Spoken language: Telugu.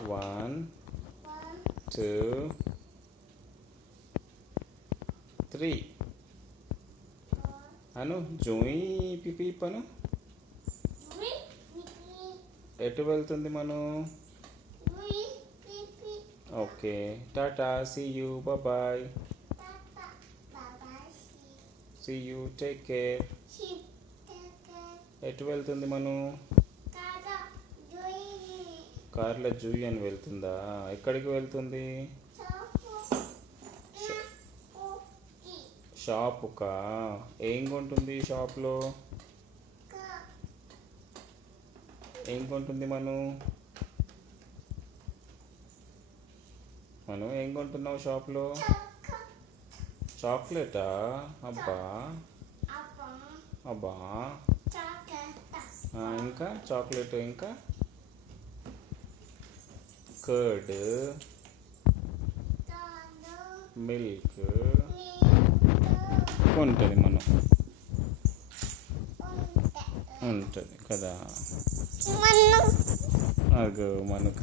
1 2 3 అను జూయి పిపి పను ఎటు వెళ్తుంది Manu okay tata see you bye see you take care ఎటు వెళ్తుంది మను కార్లో జూయి అని వెళ్తుందా ఎక్కడికి వెళ్తుంది షాపుకా ఏం కొంటుంది షాప్లో ఏం కొంటుంది మను ఏం కొంటున్నావు షాప్లో చాక్లెటా అబ్బా అబ్బా ఇంకా చాక్లెట్ ఇంకా కర్డ్ మిల్క్ కొంటుంది మనం ఉంటుంది కదా అగో మనుక